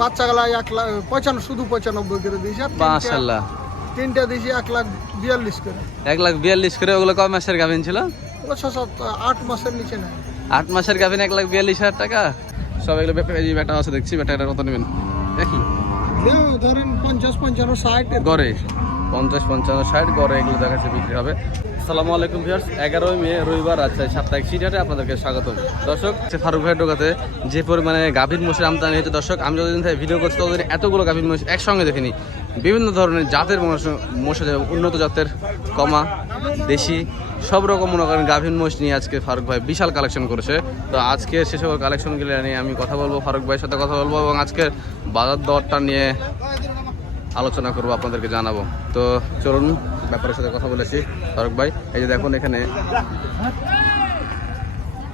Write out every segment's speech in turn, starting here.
বাচ্চাগুলা এক লাখ পঁচানব্বই শুধু পঁচানব্বই করে দিয়েছে মাশাল্লাহ তিনটা দিয়েছি এক লাখ বিয়াল্লিশ করে। এক লাখ বিয়াল্লিশ করে ওগুলো কয় মাসের গাভিন ছিল? ওগুলো ছ সাত আট মাসের নিচে আট মাসের গাভিন এক লাখ বিয়াল্লিশ হাজার টাকা? সব এগুলো ব্যাটা আছে দেখছি ব্যাটাটা কত নেবেন। দেখি। ধরেন পঞ্চাশ পঞ্চান্ন ষাট এরকম। পঞ্চাশ, পঞ্চান্ন, ষাট গড়ে এগুলো দেখাচ্ছে বিক্রি হবে। সালামু আলাইকুম ভিউয়ার্স, এগারোই মে, রবিবার আছে সাপ্তাহিক সিরিয়ালে আপনাদেরকে স্বাগতম। দর্শক ফারুক ভাইয়ের ঢোকাতে যে পরিমাণে গাভীর মোষের আমদানি হয়েছে, দর্শক, আমি যতদিন থেকে ভিডিও করছি, ততদিন এতগুলো গাভীর মোষ একসঙ্গে দেখিনি। বিভিন্ন ধরনের জাতের মোষ উন্নত জাতের কমা, দেশি, সব রকম মনে করেন গাভীর মোষ নিয়ে আজকে ফারুক ভাই বিশাল কালেকশন করেছে। তো আজকে সে সকল কালেকশনগুলো নিয়ে আমি কথা বলব, ফারুক ভাইয়ের সাথে কথা বলব, এবং আজকে বাজার দরটা নিয়ে আলোচনা করব, আপনাদেরকে জানাব। তো চলুন, ব্যাপারের সাথে কথা বলেছি। ফারুক ভাই, এই যে দেখুন এখানে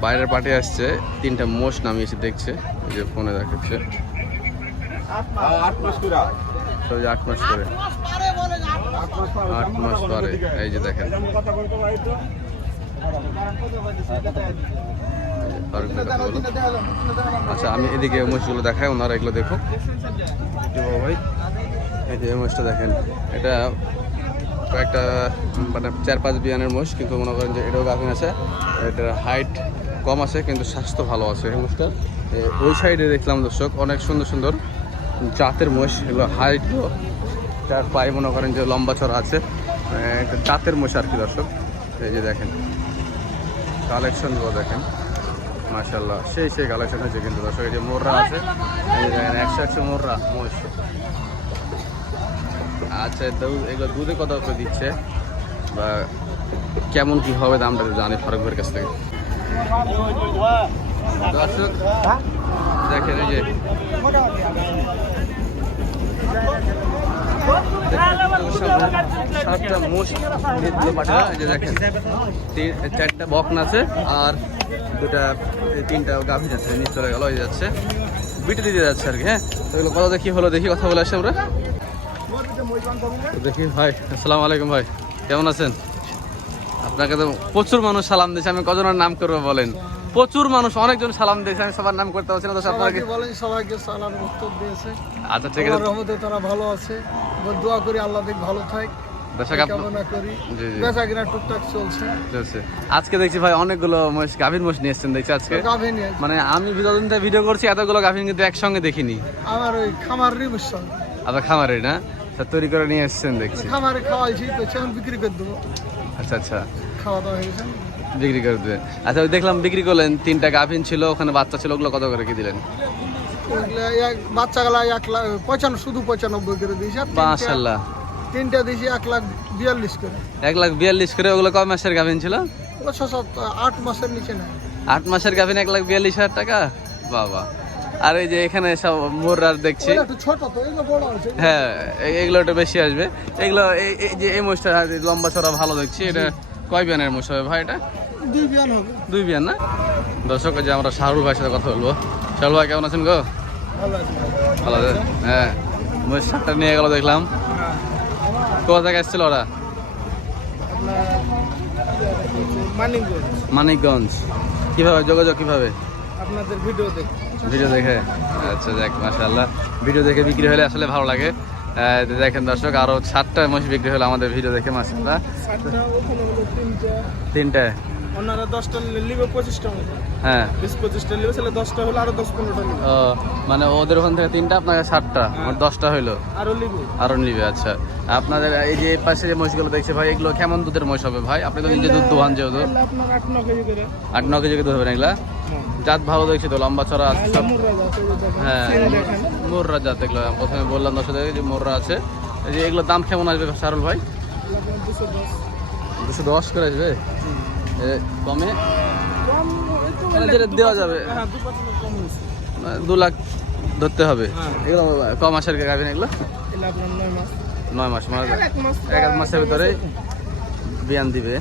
বাইরের পার্টি আসছে, তিনটা মোষ নামিয়েছে, দেখছে। এই যে ফোনে দেখাচ্ছে। মাস আট মাস পরে, এই যে দেখেন। আচ্ছা আমি এদিকে মোষগুলো দেখাই, ওনারা এগুলো দেখো ভাই। এই যে মোষটা দেখেন, এটা কয়েকটা মানে চার পাঁচ বিয়ানের মোষ, কিন্তু মনে করেন যে এটাও গাভিন আছে, এটার হাইট কম আছে, কিন্তু স্বাস্থ্য ভালো আছে এই মোষটার। ওই সাইডে দেখলাম দর্শক, অনেক সুন্দর সুন্দর জাতের মোষ, এগুলো হাইট চার পায়ে মনে করেন যে লম্বা চড়া আছে জাতের মোষ আর কি দর্শক। এই যে দেখেন কালেকশনগুলো দেখেন মাশাল্লাহ সেই সেই কালেকশন হয়েছে কিন্তু দর্শক, এই যে মোররা আছে একশো একশো মোররা মোষ। আচ্ছা এগুলো দুধে কত করে দিচ্ছে? বা কেমন কি হবে দামটা জানি ফারুক ভাইয়ের কাছ থেকে। দেখেন এই যে। সাতটা মোষ পাঠা যে দেখেন। চারটা বকন আছে, আর দুটা তিনটা গাভীর আছে নিচ চলে গেল হয়ে যাচ্ছে। বিটে দিতে যাচ্ছে আর কি হ্যাঁ? তো এগুলো কথা দেখি হলো, দেখি কথা বলে আসি আমরা। দেখি ভাই আসসালামু আলাইকুম ভাই কেমন আছেন? আপনাকে তো প্রচুর মানুষ সালাম দিয়েছে আমি কজনের নাম করব বলেন? প্রচুর মানুষ অনেকজন সালাম দিয়েছে আমি সবার নাম করতে পারছি না তো আপনাকে বলেন সবাইকে সালাম উত্তর দিয়েছে। আচ্ছা ঠিক আছে। রহমতে তারা ভালো আছে। দোয়া করি আল্লাহ দিক ভালো থাক। আজকে দেখছি ভাই অনেকগুলো গাভীর মোষ নিয়ে এসছেন দেখছি আজকে। মানে আমি যতদিন ভিডিও করছি এতগুলো গাভীর কিন্তু একসঙ্গে দেখিনি। আমার ওই খামারেরই আবার খামারে না? তা তৈরি করে নিয়ে এসছেন দেখছি। খামারে খাওয়াইছি তো এখন বিক্রি করে দেবো। আচ্ছা আচ্ছা। খাওয়া দাওয়া হয়ে গেছে। বিক্রি করে দেবেন আচ্ছা ওই দেখলাম বিক্রি করলেন তিনটা গাভীন ছিল ওখানে বাচ্চা ছিল ওগুলো কত করে কি দিলেন? ওগুলা এক- বাচ্চাগুলা এক লাখ পঁচানব্বই শুধু পঁচানব্বই করে দিয়েছি মাশাল্লাহ তিনটা দিয়েছি এক লাখ বিয়াল্লিশ করে। এক লাখ বিয়াল্লিশ করে ওগুলো কয় মাসের গাভিন ছিল? ওগুলো ছ সাত আট মাসের নিচে নেয়। আট মাসের গাভিন এক লাখ বিয়াল্লিশ হাজার টাকা? বাবা। আর এই যে এখানে সব মোর্রার দেখছি। হ্যাঁ এগুলো একটু বেশি আসবে। এগুলো এই- যে এই মোষটা লম্বা চড়া ভালো দেখছি এটা কয় বিয়ানের মোষ হবে ভাই এটা? দুই বিয়ান হবে। দুই বিয়ান না? দর্শক যে আমরা শাহরুখ ভাইয়ের সাথে কথা বলব। শাহরুখ ভাই কেমন আছেন গো? ভালো আছে। হ্যাঁ মোষ সাতটা নিয়ে গেল দেখলাম। কোথা থেকে এসেছিল ওরা? মানিকগঞ্জ। মানিকগঞ্জ। কীভাবে? যোগাযোগ কীভাবে? আপনাদের ভিডিও দেখ ভিডিও দেখে আচ্ছা দেখ মাসাল্লাহ ভিডিও দেখে বিক্রি হলে আসলে ভালো লাগে। দেখেন দর্শক আরও সাতটা মহিষ বিক্রি হলো আমাদের ভিডিও দেখে মাসাল্লাহ সাতটা ওনারা দশটা নিবে পঁচিশটা হ্যাঁ। বিশ পঁচিশটা নিবে তাহলে দশটা হলো আরও দশ পনেরোটা নিবে। ও মানে ওদের ওখান থেকে তিনটা আপনাকে সাতটা মোট দশটা হইল? আরও নিবে। আরও নিবে আচ্ছা। আপনাদের এই যে পাশে যে মহিষগুলো দেখছে ভাই এগুলো কেমন দুধের মহিষ হবে ভাই? আপনি তো নিজে দুধ দোহান যেহেতু। আট ন কেজি দুধ হবে না এগুলা? জাত ভালো দেখছি তো লম্বা চড়া আছে সব? হ্যাঁ মোররা জাত এগুলো প্রথমে বললাম দশ যে মোররা আছে। এই যে এগুলোর দাম কেমন আসবে সারুল ভাই? দুশো দশ। করে আসবে? কমে? মানে দেওয়া যাবে। মানে দু লাখ ধরতে হবে। হ্যাঁ। এগুলো কম মাসের গাবেন এগুলো? নয় মাস। মানে এক এক মাসের ভিতরে বিয়ান দিবে।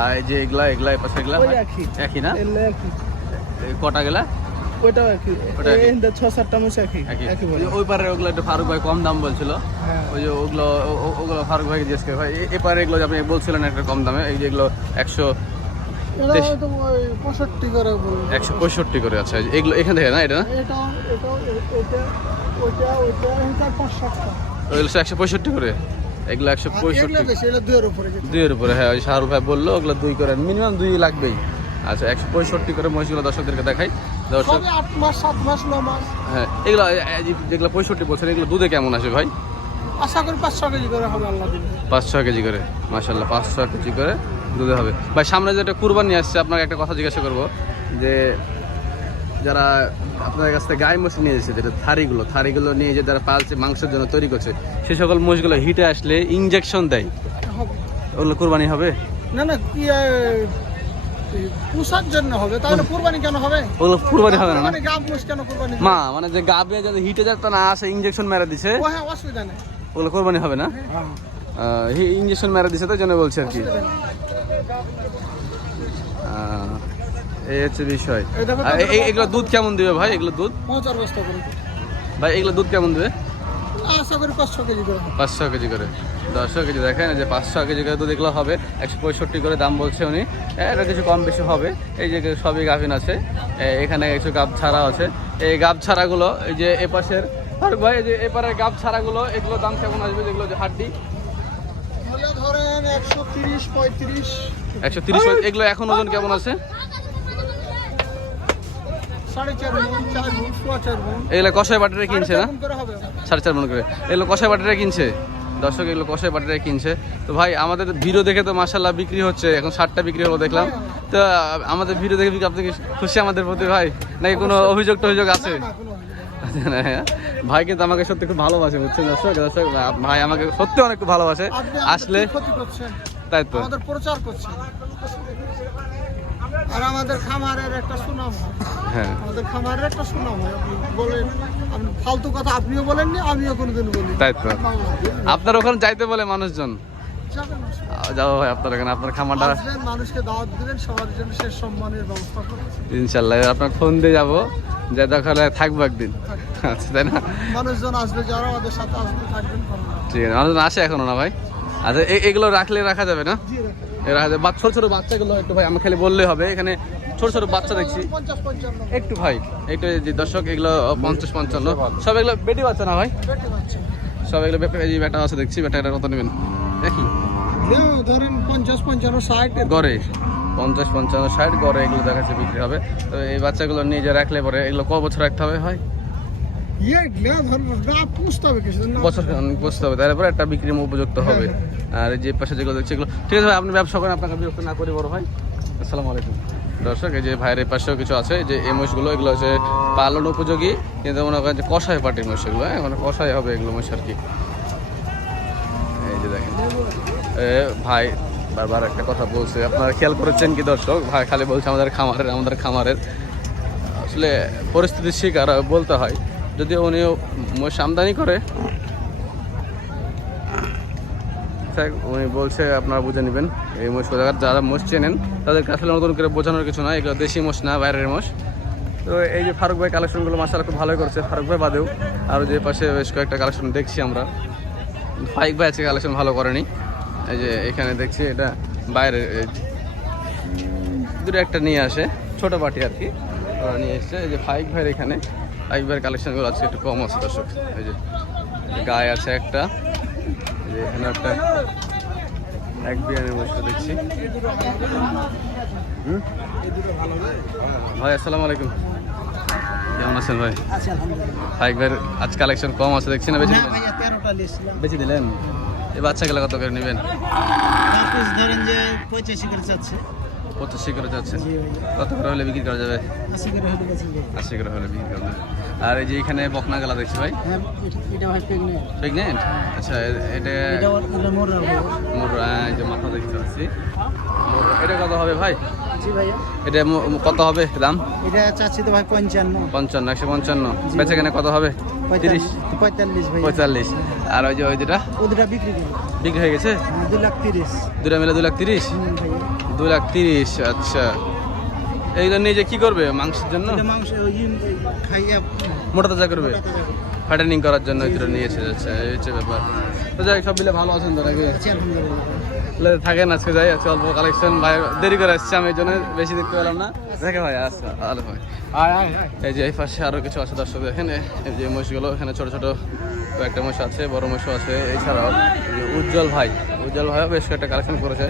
আর এই যে এগুলা এগুলা এই পাশে এগুলা একই। না? কটা গেলা? ওইটাও একই। ওটা ছ সাতটা মাস একই। ওই পারে ওগুলো একটু ফারুক ভাই কম দাম বলছিল। হ্যাঁ। ওই যে ওগুলো ওগুলো ফারুক ভাই জিজ্ঞেস করে ভাই এপারে এগুলো আপনি বলছিলেন একটা কম দামে এই যে এগুলো একশো একশো পঁয়ষট্টি করে আচ্ছা এগুলো এখান থেকে না এটা না? ওইগুলো একশো পঁয়ষট্টি করে। এগুলো একশো পঁয়ষট্টি। দুইয়ের উপরে হ্যাঁ ওই শাহরুখ ভাই বলল ওগুলো দুই করে মিনিমাম দুই লাগবেই। আচ্ছা একশো পঁয়ষট্টি করে মহিষগুলো দর্শকদেরকে দেখাই। দর্শক আট মাস সাত মাস ন মাস। হ্যাঁ এগুলো যেগুলো পঁয়ষট্টি বছর এগুলো দুধে কেমন আসে ভাই? আশা করি পাঁচ ছ কেজি করে হবে আল্লাহ পাঁচ ছয় কেজি করে মাসাল্লাহ পাঁচ ছয় কেজি করে। দুধে হবে। ভাই সামনে যেটা কুরবানি আসছে আপনাকে একটা কথা জিজ্ঞাসা করব। যে যারা আপনাদের কাছ থেকে গায়ে মোষ নিয়ে এসেছে যেটা থারিগুলো থারিগুলো নিয়ে যে যারা পালছে মাংসের জন্য তৈরি করছে সে সকল মোষগুলো হিটে আসলে ইঞ্জেকশন দেয়। ওগুলো কুরবানি হবে? না না কি এ, পুষার জন্য হবে? তাহলে কুরবানি কেন হবে? ওগুলো কুরবানি হবে না না? গাব মুষ কেন কুরবানি মা মানে যে গাবে হিটে যাতে না আসে ইঞ্জেকশন মেরে দিছে। ও হ্যাঁ অসুবিধা নেই। ওগুলো কোরবানি হবে না? ইঞ্জেকশন মেরে দিছে তো জন্য বলছে আর কি। এই হচ্ছে বিষয়। এগুলো দুধ কেমন দিবে ভাই? এগুলো দুধ? ভাই এগুলো দুধ কেমন দেবে। পাঁচশো কেজি করে। দশশো কেজি দেখেন যে পাঁচশো কেজি করে দুধ এগুলো হবে। একশো পঁয়ষট্টি করে দাম বলছে উনি। এটা কিছু কম বেশি হবে। এই যে সবই গাভিন আছে। এখানে কিছু গাব ছাড়া আছে। এই গাব ছাড়াগুলো এই যে এপাশের আর ভাই যে এপারের গাব ছাড়াগুলো এগুলো দাম কেমন আসবে? যেগুলো হাড্ডি। একশো তিরিশ এগুলো এখন ওজন কেমন আছে? এগুলো কষাই বাটারে কিনছে না? সাড়ে চার করে। মন এগুলো কষাই বাটারে কিনছে? দর্শক এগুলো কষাই বাটারে কিনছে। তো ভাই আমাদের ভিডিও দেখে তো মাসাল্লাহ বিক্রি হচ্ছে। এখন ষাটটা বিক্রি হলো দেখলাম। তো আমাদের ভিডিও দেখে আপনি খুশি আমাদের প্রতি ভাই? নাকি কোনো অভিযোগ টভিযোগ আছে? হ্যাঁ। ভাই কিন্তু আমাকে সত্যি খুব ভালোবাসে বুঝছেন দর্শক? দর্শক ভাই আমাকে সত্যি অনেক খুব ভালোবাসে। আসলে তাই তো। আমাদের প্রচার করছে। আর আমাদের খামারের একটা সুনাম হ্যাঁ। আমাদের খামারের একটা সুনাম হয়। আপনি বলেন ফালতু কথা আপনিও বলেননি আমিও কোনোদিন বলি তাই তো। আপনার ওখানে যাইতে বলে মানুষজন? যাব ভাই আপনার ওখানে আপনার খামারটা মানুষকে দাওয়াত দিবেন সবার জন্য শেষ সম্মানের ব্যবস্থা ইনশাল্লাহ আপনার ফোন দিয়ে যাব। যে দখলে থাকব একদিন। আচ্ছা তাই না? মানুষজন আসবে যারা আমাদের সাথে আসবে থাকবেন ঠিক আছে মানুষজন আসে এখনও না ভাই? আচ্ছা এ- এগুলো রাখলে রাখা যাবে না? রাখা যাবে। বা- ছোট ছোট বাচ্চাগুলো একটু ভাই আমি খালি বললেই হবে এখানে ছোট ছোট বাচ্চা দেখছি। একটু ভাই একটু যে দর্শক এগুলো পঞ্চাশ পঞ্চান্ন। সব এগুলো বেটি বাচ্চা না ভাই? বাচ্চা। সব এগুলো বেটা আছে দেখছি বেটা এটা কত নেবেন? দেখি। ধরেন পঞ্চাশ পঞ্চান্ন ষাট। গড়ে। পঞ্চাশ পঞ্চান্ন ষাট গড়ে এগুলো দেখাচ্ছে বিক্রি হবে। তো এই বাচ্চাগুলো নিয়ে যে রাখলে পরে এগুলো ক বছর রাখতে হবে হয় ইয়ে পুষতে হবে বছর হবে তারপরে একটা বিক্রির উপযুক্ত হবে। আর যে পাশে যেগুলো দেখছি এগুলো ঠিক আছে ভাই আপনি ব্যবসা করেন আপনাকে বিরক্ত না করি বড় ভাই। আসসালামু আলাইকুম। দর্শক এই যে ভাইয়ের পাশেও কিছু আছে যে এই মোষগুলো এগুলো হচ্ছে পালন উপযোগী কিন্তু মনে করেন যে কষাই পাটির মোষ এগুলো হ্যাঁ? মানে কষাই হবে এগুলো মোষ আর কি। এই যে দেখেন। ভাই বারবার একটা কথা বলছে। আপনারা খেয়াল করেছেন কি দর্শক? ভাই খালি বলছে আমাদের খামারের আমাদের খামারের। আসলে পরিস্থিতির শিকার বলতে হয়। যদি উনিও মোষ আমদানি করে। উনি বলছে, আপনারা বুঝে নেবেন। এই মোষ কোথাকার যারা মোষ চেনেন, তাদেরকে আসলে নতুন করে বোঝানোর কিছু না এগুলো দেশি মোষ না, বাইরের মোষ তো এই যে ফারুক ভাই কালেকশনগুলো মাসাল খুব ভালোই করছে। ফারুক ভাই বাদেও। আর যে পাশে বেশ কয়েকটা কালেকশন দেখছি আমরা। ফাইক ভাই আজকে কালেকশন ভালো করেনি। এই যে এখানে দেখছি এটা বাইরের এই দুটো একটা নিয়ে আসে ছোট পাটি আর কি। ওরা নিয়ে এসছে এই যে ফাইক ভাইয়ের এখানে। ফাইক ভাইয়ের কালেকশনগুলো আজকে একটু কম আছে দর্শক। এই যে গায়ে আছে একটা এই যে এখানে একটা এক বিয়ানের বসে দেখছি। ভাই আসসালামু আলাইকুম। কেমন আছেন ভাই? ফাইক ভাইয়ের আজ কালেকশন কম আছে দেখছি না বেশি বেশি দিলেন? এই বাচ্চাগুলো কত করে নেবেন? ধরেন যে পঁচাশি করে পঁচাশি করে যাচ্ছে। কত করে হলে বিক্রি করা যাবে? আশি করে হলে বিক্রি করা যাবে। আর এই যে এখানে বকনা গেলা দেখছি ভাই। হ্যাঁ প্রেগনেন্ট প্রেগনেন্ট আচ্ছা এটা মোর যে মাথা দেখতে পাচ্ছি। এটা কত হবে ভাই? জি ভাইয়া। এটা কত হবে দাম? এটা চাচ্ছি তো ভাই পঞ্চান্ন। পঞ্চান্ন একশো পঞ্চান্ন। বেচে কেনে কত হবে? তিরিশ? পঁয়তাল্লিশ পঁয়তাল্লিশ আর ওই যে ওই দুটা ও দুটা বিক্রি বিক্রি হয়ে গেছে? হ্যাঁ, দু লাখ তিরিশ। দুটা মিলে দু লাখ তিরিশ? দু লাখ তিরিশ আচ্ছা। এইটা নিয়ে যে কি করবে মাংসের জন্য? মাংস মোটা তাজা করবে? ফাটানিং করার জন্য দুটো নিয়ে এসে যাচ্ছে এই হচ্ছে ব্যাপার। তো যাই সব মিলে ভালো আছেন তো নাকি? থাকেন আজকে যাই আজকে অল্প কালেকশন ভাই দেরি করে আসছে আমি এই জন্য বেশি দেখতে পেলাম না। দেখে ভাই আচ্ছা ভালো ভাই। এই যে এই পাশে আরও কিছু আছে দর্শক দেখেন এই যে মহিষগুলো এখানে ছোট ছোট কয়েকটা মহিষ আছে বড় মহিষ আছে এছাড়াও উজ্জ্বল ভাই উজ্জ্বল ভাইও বেশ কয়েকটা কালেকশন করেছে।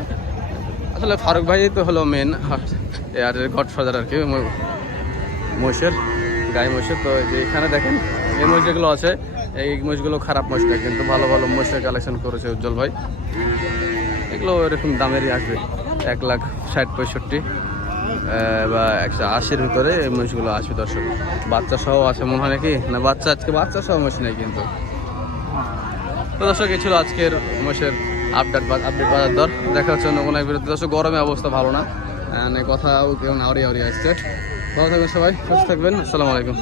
আসলে ফারুক ভাই তো হলো মেন আর গডফাদার আর কি মহিষের গাই মহিষের। তো যে এখানে দেখেন এই মহিষ যেগুলো আছে এই মহিষগুলো খারাপ মহিষ কিন্তু ভালো ভালো মহিষের কালেকশন করেছে উজ্জ্বল ভাই। এগুলো এরকম দামেরই আসবে। এক লাখ ষাট, পঁয়ষট্টি বা একশো আশির ভিতরে এই মহিষগুলো আসবে দর্শক। বাচ্চা সহ আছে মনে হয় নাকি? না, বাচ্চা আজকে, বাচ্চা সহ মহিষ নেই কিন্তু। তো দর্শক, এই ছিল আজকের মহিষের আপডেট আপডেট বাজার দর। দেখা হচ্ছে অন্য কোনো বিরুদ্ধে দর্শক, গরমে অবস্থা ভালো না। মানে কথাও কেউ আউরি আউরি আসছে। ভালো থাকবেন সবাই, সুস্থ থাকবেন। আসসালামু আলাইকুম।